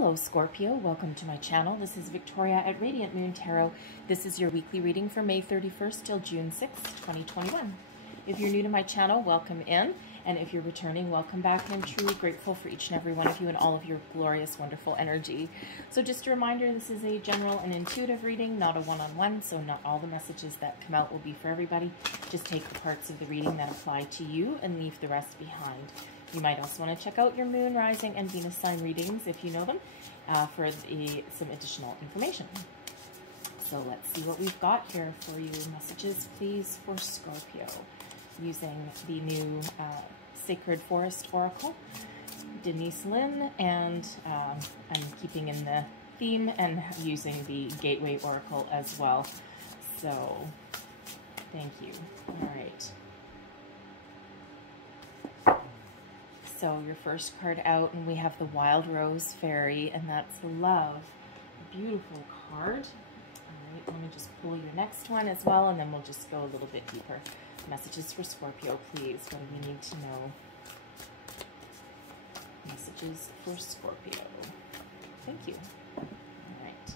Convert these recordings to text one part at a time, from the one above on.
Hello Scorpio, welcome to my channel. This is Victoria at Radiant Moon Tarot. This is your weekly reading for May 31st till June 6th, 2021. If you're new to my channel, welcome in. And if you're returning, welcome back. And I'm truly grateful for each and every one of you and all of your glorious, wonderful energy. So just a reminder, this is a general and intuitive reading, not a one-on-one. So not all the messages that come out will be for everybody. Just take the parts of the reading that apply to you and leave the rest behind. You might also want to check out your moon, rising, and Venus sign readings if you know them for some additional information. So let's see what we've got here for you. Messages, please, for Scorpio, using the new Sacred Forest Oracle, Denise Lynn, and I'm keeping in the theme and using the Gateway Oracle as well. So thank you. All right. So your first card out, and we have the Wild Rose Fairy, and that's love. Beautiful card. All right, let me just pull your next one as well, and then we'll just go a little bit deeper. Messages for Scorpio, please. What do we need to know? Messages for Scorpio. Thank you. All right.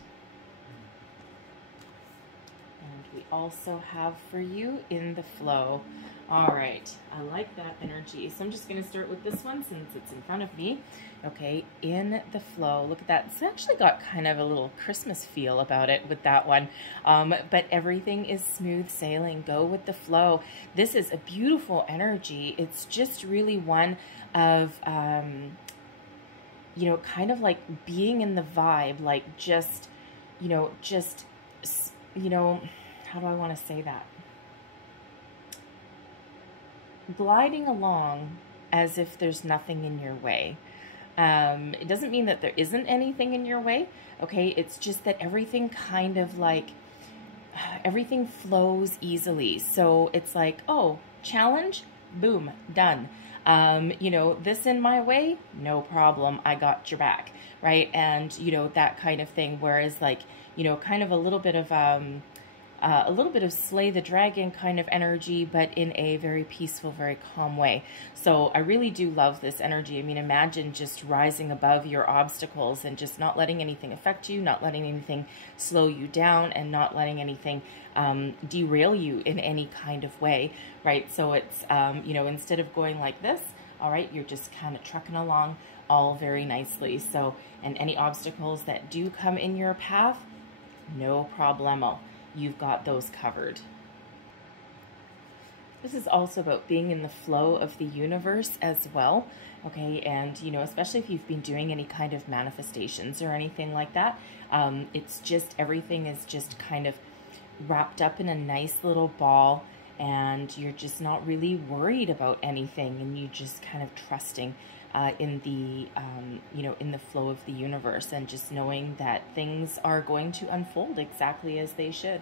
And we also have for you In the Flow. All right, I like that energy. So I'm just going to start with this one since it's in front of me. Okay, In the Flow. Look at that. It's actually got kind of a little Christmas feel about it with that one. But everything is smooth sailing. Go with the flow. This is a beautiful energy. It's just really one of, you know, kind of like being in the vibe, like just, you know, how do I want to say that? Gliding along as if there's nothing in your way. It doesn't mean that there isn't anything in your way, okay? It's just that everything kind of like, everything flows easily. So it's like, oh, challenge, boom, done. You know, this in my way, no problem, I got your back, right? And, you know, that kind of thing. Whereas like, you know, kind of a little bit of slay the dragon kind of energy, but in a very peaceful, very calm way. So I really do love this energy. I mean, imagine just rising above your obstacles and just not letting anything affect you, not letting anything slow you down, and not letting anything derail you in any kind of way, right? So it's, you know, instead of going like this, all right, you're just kind of trucking along all very nicely. So, and any obstacles that do come in your path, no problemo. You've got those covered. This is also about being in the flow of the universe as well, okay? And, you know, especially if you've been doing any kind of manifestations or anything like that, it's just, everything is just kind of wrapped up in a nice little ball, and you're just not really worried about anything, and you just kind of trusting in the, you know, in the flow of the universe, and just knowing that things are going to unfold exactly as they should.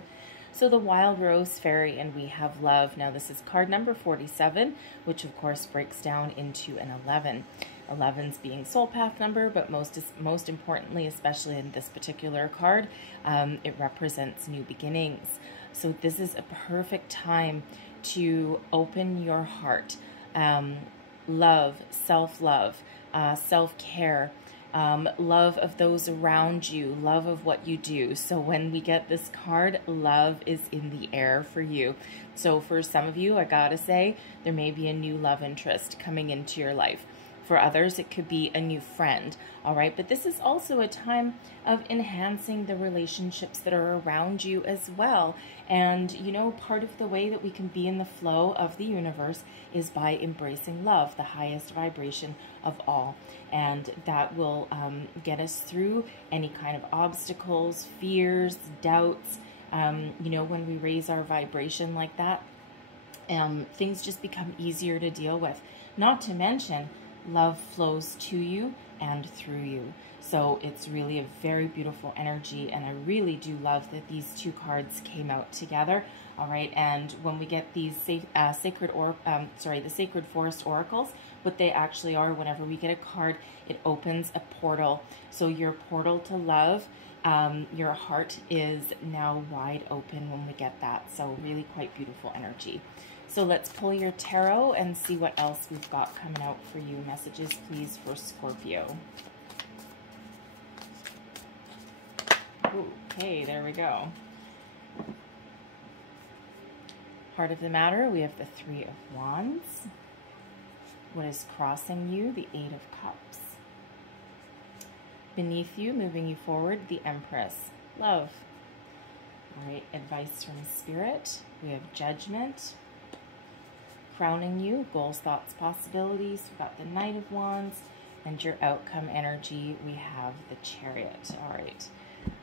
So the Wild Rose Fairy, and we have love. Now this is card number 47, which of course breaks down into an 11. 11's being soul path number, but most importantly, especially in this particular card, it represents new beginnings. So this is a perfect time to open your heart. Love, self-love, self-care, love of those around you, love of what you do. So when we get this card, love is in the air for you. So for some of you, I gotta say, there may be a new love interest coming into your life. For others, it could be a new friend, all right? But this is also a time of enhancing the relationships that are around you as well. And, you know, part of the way that we can be in the flow of the universe is by embracing love, the highest vibration of all. And that will get us through any kind of obstacles, fears, doubts. You know, when we raise our vibration like that, things just become easier to deal with. Not to mention, love flows to you and through you. So it's really a very beautiful energy, and I really do love that these two cards came out together. All right, and when we get these the Sacred Forest Oracles, what they actually are, whenever we get a card, it opens a portal. So your portal to love, your heart is now wide open when we get that. So really quite beautiful energy. So let's pull your tarot and see what else we've got coming out for you. Messages, please, for Scorpio. Okay, there we go. Heart of the matter, we have the Three of Wands. What is crossing you? The Eight of Cups. Beneath you, moving you forward, the Empress. Love. All right, advice from Spirit. We have Judgment. Crowning you, goals, thoughts, possibilities. We've got the Knight of Wands. And your outcome energy, we have the Chariot. All right.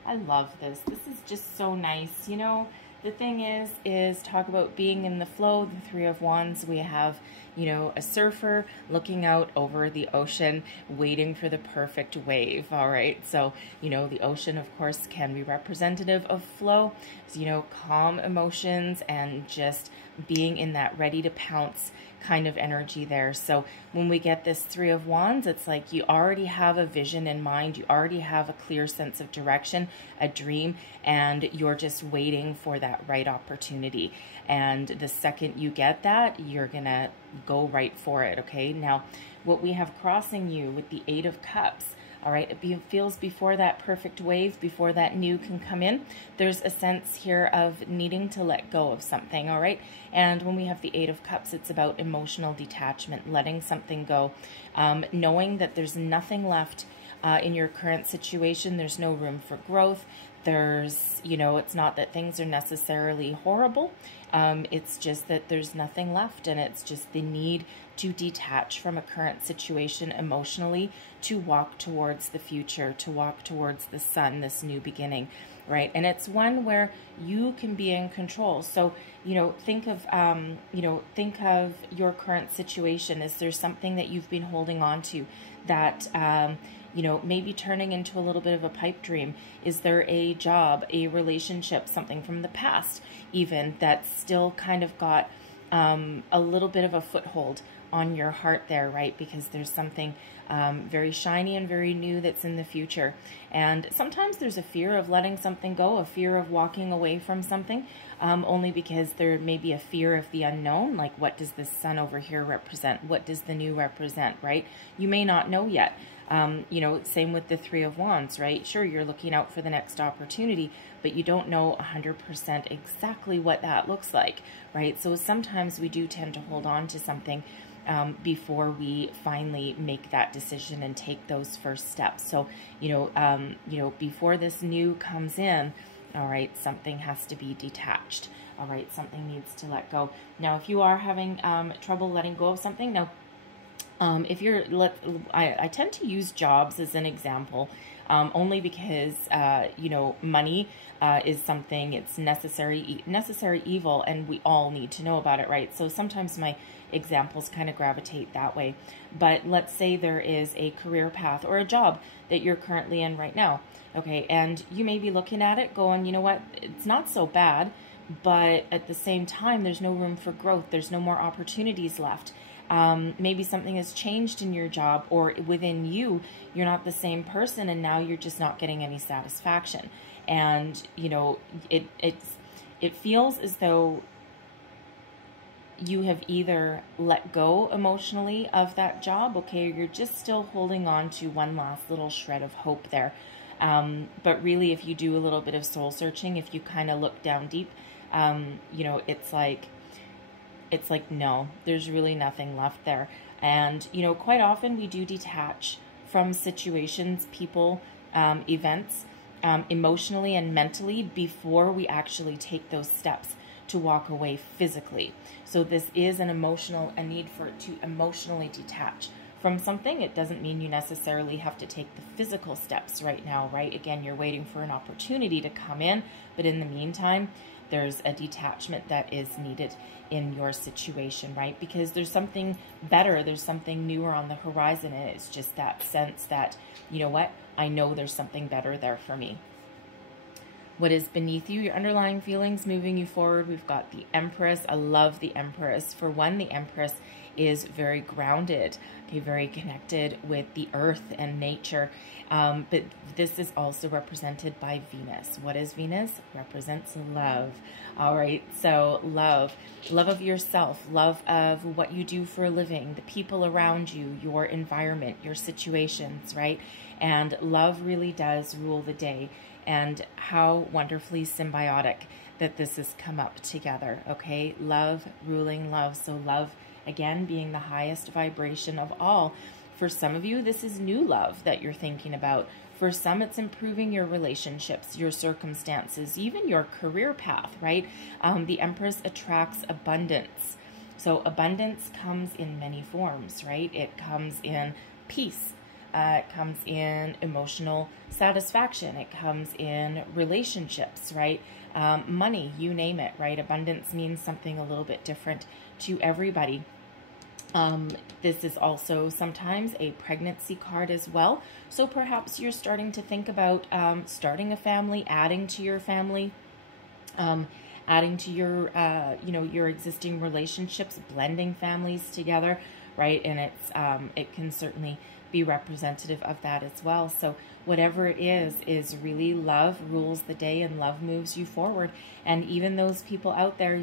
I love this. This is just so nice. You know, the thing is talk about being in the flow. The Three of Wands, we have, you know, a surfer looking out over the ocean, waiting for the perfect wave. All right. So, you know, the ocean, of course, can be representative of flow. So, you know, calm emotions and just being in that ready to pounce kind of energy there. So when we get this Three of Wands, it's like you already have a vision in mind. You already have a clear sense of direction, a dream, and you're just waiting for that right opportunity. And the second you get that, you're gonna go right for it. Okay. Now, what we have crossing you with the Eight of Cups, all right, it feels before that perfect wave, before that new can come in, there's a sense here of needing to let go of something, all right? And when we have the Eight of Cups, it's about emotional detachment, letting something go, knowing that there's nothing left in your current situation. There's no room for growth. There's, you know, it's not that things are necessarily horrible. It's just that there's nothing left, and it's just the need to detach from a current situation emotionally, to walk towards the future, to walk towards the sun, this new beginning, right? And it's one where you can be in control. So, you know, think of your current situation. Is there something that you've been holding on to that, you know, maybe turning into a little bit of a pipe dream? Is there a job, a relationship, something from the past even that's still kind of got a little bit of a foothold on your heart there, right? Because there's something very shiny and very new that's in the future. And sometimes there's a fear of letting something go, a fear of walking away from something, only because there may be a fear of the unknown. Like, what does this sun over here represent? What does the new represent, right? You may not know yet. You know, same with the Three of Wands, right? Sure, you're looking out for the next opportunity, but you don't know 100% exactly what that looks like, right? So sometimes we do tend to hold on to something before we finally make that decision and take those first steps. So, you know, before this new comes in, all right, something has to be detached. All right, something needs to let go. Now, if you are having trouble letting go of something, now, if you're, I tend to use jobs as an example, only because, you know, money is something, it's necessary evil, and we all need to know about it, right? So sometimes my examples kind of gravitate that way. But let's say there is a career path or a job that you're currently in right now, okay? And you may be looking at it going, you know what, it's not so bad, but at the same time, there's no room for growth. There's no more opportunities left. Maybe something has changed in your job, or within you, you're not the same person, and now you're just not getting any satisfaction. And, you know, it feels as though you have either let go emotionally of that job, okay, or you're just still holding on to one last little shred of hope there. But really, if you do a little bit of soul searching, if you kind of look down deep, you know, it's like, no, there's really nothing left there. And, you know, quite often we do detach from situations, people, events, emotionally and mentally before we actually take those steps to walk away physically. So this is a need for it to emotionally detach from something. It doesn't mean you necessarily have to take the physical steps right now, right? Again, you're waiting for an opportunity to come in, but in the meantime, there's a detachment that is needed in your situation, right? Because there's something better, there's something newer on the horizon, and it's just that sense that, you know what, I know there's something better there for me. What is beneath you, your underlying feelings moving you forward? We've got the Empress. I love the Empress. For one, the Empress is very grounded, okay, very connected with the earth and nature. But this is also represented by Venus. What is Venus? Represents love. All right, so love of yourself, love of what you do for a living, the people around you, your environment, your situations, right? And love really does rule the day. And how wonderfully symbiotic that this has come up together, okay? Love ruling love. So love, again, being the highest vibration of all. For some of you, this is new love that you're thinking about. For some, it's improving your relationships, your circumstances, even your career path, right? The Empress attracts abundance. So abundance comes in many forms, right? It comes in peace. It comes in emotional satisfaction. It comes in relationships, right? Money, you name it, right? Abundance means something a little bit different to everybody. This is also sometimes a pregnancy card as well. So perhaps you're starting to think about starting a family, adding to your family, adding to your, your existing relationships, blending families together, right? And it can certainly be representative of that as well. So whatever it is really love rules the day, and love moves you forward. And even those people out there,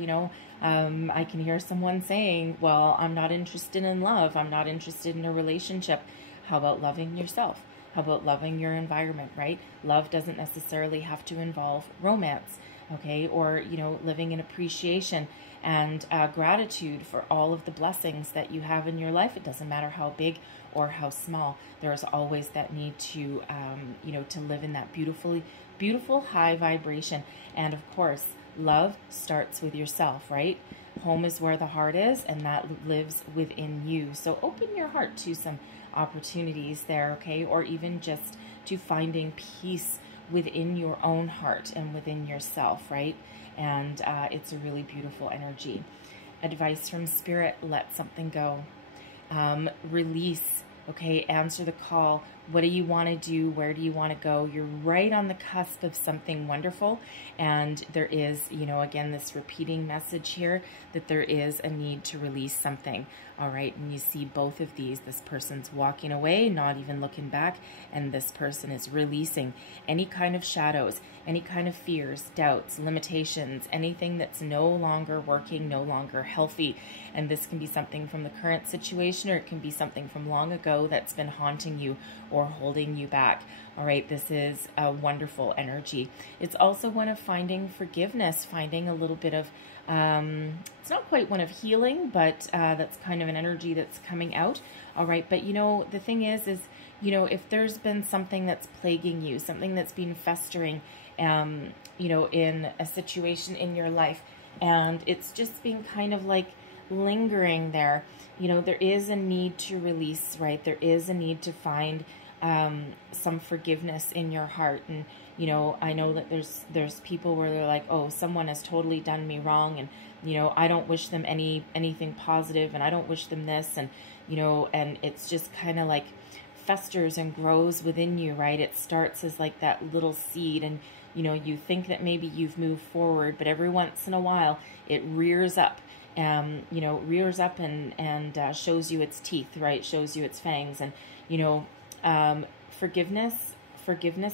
I can hear someone saying, well, I'm not interested in love. I'm not interested in a relationship. How about loving yourself? How about loving your environment, right? Love doesn't necessarily have to involve romance, okay? Or, living in appreciation and gratitude for all of the blessings that you have in your life. It doesn't matter how big or how small. There is always that need to, to live in that beautiful high vibration. And of course, love starts with yourself, right? Home is where the heart is, and that lives within you. So open your heart to some opportunities there, okay? Or even just to finding peace within your own heart and within yourself, right? And it's a really beautiful energy. Advice from Spirit: let something go. Release, okay? Answer the call. What do you want to do? Where do you want to go? You're right on the cusp of something wonderful. And there is, again, this repeating message here that there is a need to release something. All right. And you see both of these. This person's walking away, not even looking back. And this person is releasing any kind of shadows, any kind of fears, doubts, limitations, anything that's no longer working, no longer healthy. And this can be something from the current situation, or it can be something from long ago that's been haunting you or holding you back. All right, this is a wonderful energy. It's also one of finding forgiveness, finding a little bit of, it's not quite one of healing, but that's kind of an energy that's coming out. All right, but the thing is, if there's been something that's plaguing you, something that's been festering, in a situation in your life, and it's just been kind of like lingering there, there is a need to release, right? There is a need to find some forgiveness in your heart. And I know that there's people where they're like, oh, someone has totally done me wrong, and I don't wish them anything positive, and I don't wish them this, and and it's just kind of like festers and grows within you, right? It starts as like that little seed, and you think that maybe you've moved forward, but every once in a while it rears up, and shows you its teeth, right? Shows you its fangs. And forgiveness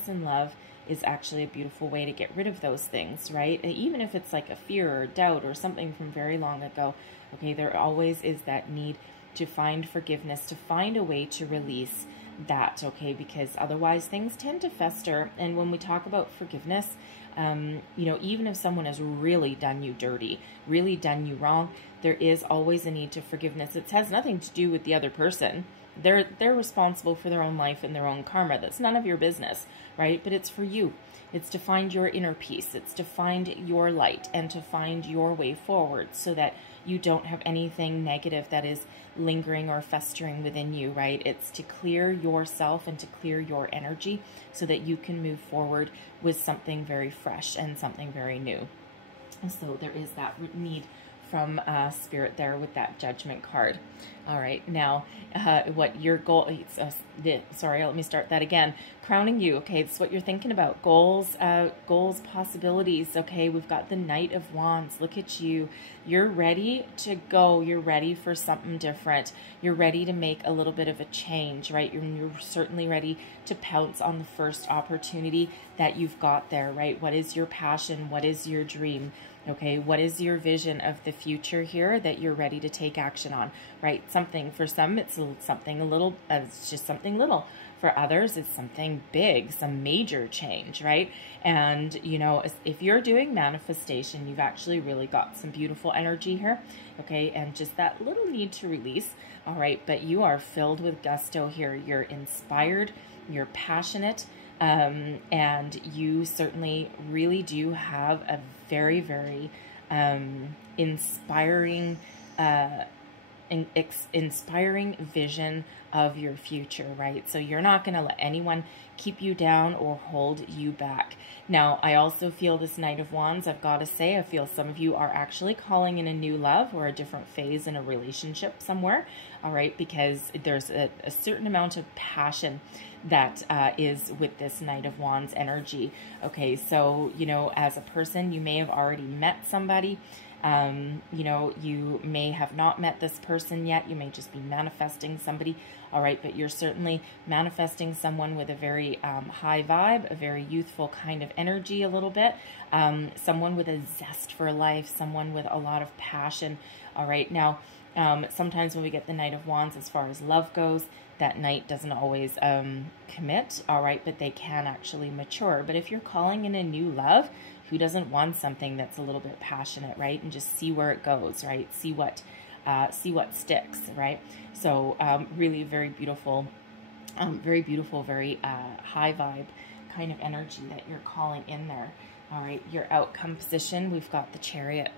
and love is actually a beautiful way to get rid of those things, right? And even if it's like a fear or doubt or something from very long ago, okay, there always is that need to find forgiveness, to find a way to release that, okay? Because otherwise things tend to fester. And when we talk about forgiveness, even if someone has really done you dirty, really done you wrong, there is always a need to forgiveness. It has nothing to do with the other person. They're responsible for their own life and their own karma. That's none of your business, right? But it's for you. It's to find your inner peace. It's to find your light and to find your way forward, so that you don't have anything negative that is lingering or festering within you, right? It's to clear yourself and to clear your energy so that you can move forward with something very fresh and something very new. And so there is that need from Spirit there with that Judgment card. All right, now what your goal, sorry, let me start that again. Crowning you, okay, it's what you're thinking about. Goals, possibilities, okay? We've got the Knight of Wands. Look at you. You're ready to go. You're ready for something different. You're ready to make a little bit of a change, right? You're certainly ready to pounce on the first opportunity that you've got there, right? What is your passion? What is your dream? Okay, what is your vision of the future here that you're ready to take action on, right? Something, for some, it's something a little, it's just something little. For others, it's something big, some major change, right? And, you know, if you're doing manifestation, you've actually really got some beautiful energy here, okay? And just that little need to release, all right? But you are filled with gusto here. You're inspired, you're passionate, and you certainly really do have a very, very inspiring inspiring vision of your future, right? So you're not going to let anyone keep you down or hold you back. Now, I also feel this Knight of Wands, I've got to say, I feel some of you are actually calling in a new love or a different phase in a relationship somewhere, all right? Because there's a certain amount of passion that is with this Knight of Wands energy, okay? So, you know, as a person, you may have already met somebody. You know, you may have not met this person yet. You may just be manifesting somebody, all right? But you're certainly manifesting someone with a very high vibe, a very youthful kind of energy a little bit, someone with a zest for life, someone with a lot of passion, all right? Now, sometimes when we get the Knight of Wands, as far as love goes, that knight doesn't always commit, all right? But they can actually mature. But if you're calling in a new love, who doesn't want something that's a little bit passionate, right? And just see where it goes, right? See what sticks, right? So really very beautiful, very high vibe kind of energy that you're calling in there. All right, your outcome position, we've got the Chariot.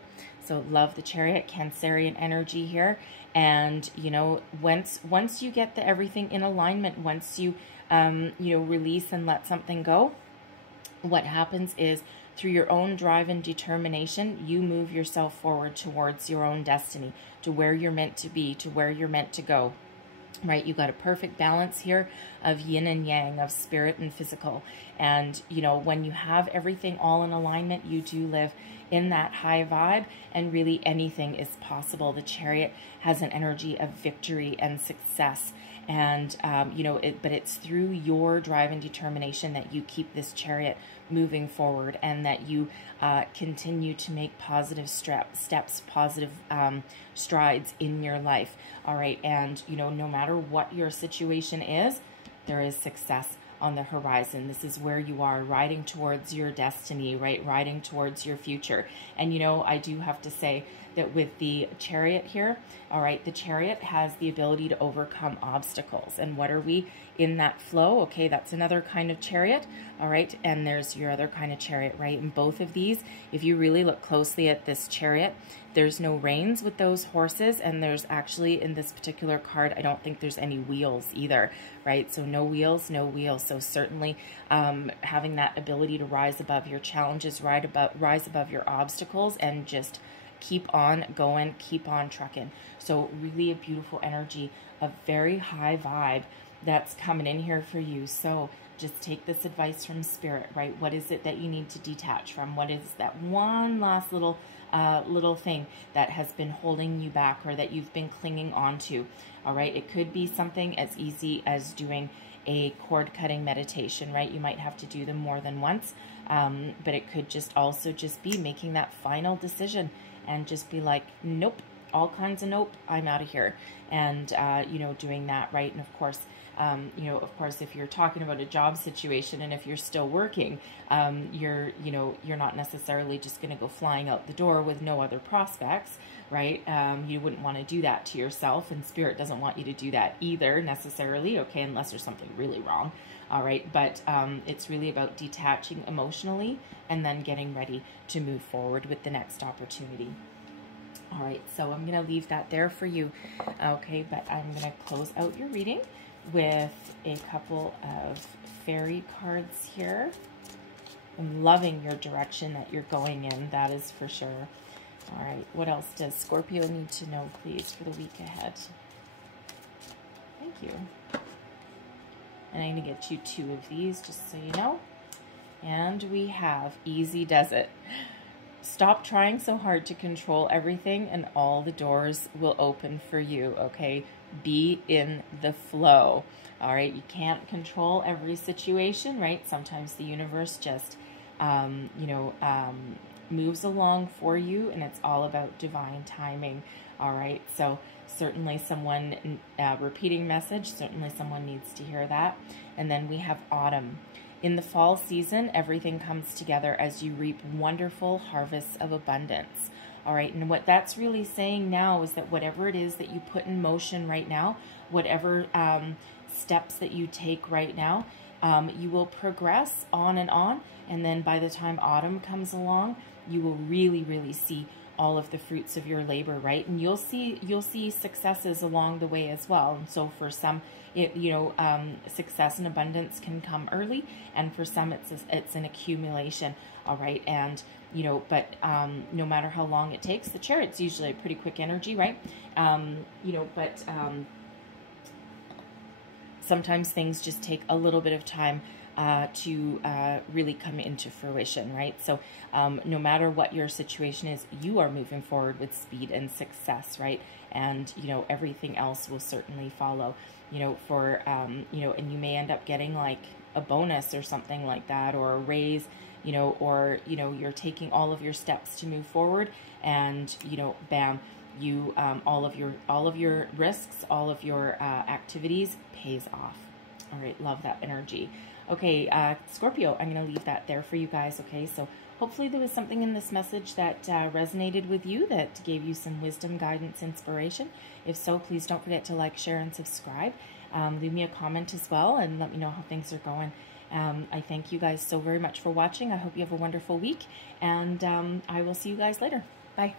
So love the Chariot, Cancerian energy here. And, you know, once you get everything in alignment, once you, you know, release and let something go, what happens is, through your own drive and determination, you move yourself forward towards your own destiny, to where you're meant to be, to where you're meant to go, right? You got a perfect balance here of yin and yang, of spirit and physical. And, you know, when you have everything all in alignment, you do live in that high vibe, and really anything is possible. The Chariot has an energy of victory and success. And, you know, but it's through your drive and determination that you keep this Chariot moving forward, and that you continue to make positive steps, positive strides in your life. All right. And, you know, no matter what your situation is, there is success on the horizon. This is where you are, riding towards your destiny, right? Riding towards your future. And, you know, I do have to say that with the Chariot here, all right, the Chariot has the ability to overcome obstacles. And what are we in that flow? Okay, that's another kind of Chariot, all right? And there's your other kind of Chariot, right? And both of these, if you really look closely at this Chariot, there's no reins with those horses, and there's actually, in this particular card, I don't think there's any wheels either, right? So no wheels, no wheels. So certainly having that ability to rise above your challenges, rise above your obstacles, and just keep on going, keep on trucking. So really a beautiful energy, a very high vibe that's coming in here for you. So just take this advice from Spirit, right? What is it that you need to detach from? What is that one last little thing that has been holding you back, or that you've been clinging on to? All right, it could be something as easy as doing a cord cutting meditation, right? You might have to do them more than once, but it could just also just be making that final decision and just be like, nope, all kinds of nope, I'm out of here. And, you know, doing that, right? And of course, you know, of course, if you're talking about a job situation, and if you're still working, you're not necessarily just going to go flying out the door with no other prospects, right? You wouldn't want to do that to yourself, and Spirit doesn't want you to do that either necessarily, okay, unless there's something really wrong. All right, but it's really about detaching emotionally and then getting ready to move forward with the next opportunity. All right, so I'm going to leave that there for you, okay, but I'm going to close out your reading with a couple of fairy cards here. I'm loving your direction that you're going in, that is for sure. All right, what else does Scorpio need to know, please, for the week ahead? Thank you. And I'm going to get you 2 of these, just so you know. And we have easy does it. Stop trying so hard to control everything and all the doors will open for you, okay? Be in the flow, all right? You can't control every situation, right? Sometimes the universe just, moves along for you, and it's all about divine timing, all right? So certainly someone, repeating message, certainly someone needs to hear that. And then we have autumn. In the fall season, everything comes together as you reap wonderful harvests of abundance. All right, and what that's really saying now is that whatever it is that you put in motion right now, whatever steps that you take right now, you will progress on, and then by the time autumn comes along, you will really, really see all of the fruits of your labor, right? And you'll see successes along the way as well. And so for some, success and abundance can come early, and for some it's an accumulation, all right? And but no matter how long it takes, the Chariot's usually a pretty quick energy, right? Sometimes things just take a little bit of time to really come into fruition, right? So no matter what your situation is, you are moving forward with speed and success, right? And, everything else will certainly follow, and you may end up getting like a bonus or something like that, or a raise, or, you're taking all of your steps to move forward, and, bam, you, all of your risks, all of your activities pays off. All right, love that energy. Okay, Scorpio, I'm going to leave that there for you guys, okay? So hopefully there was something in this message that resonated with you, that gave you some wisdom, guidance, inspiration. If so, please don't forget to like, share, and subscribe. Leave me a comment as well, and let me know how things are going. I thank you guys so very much for watching. I hope you have a wonderful week, and I will see you guys later. Bye.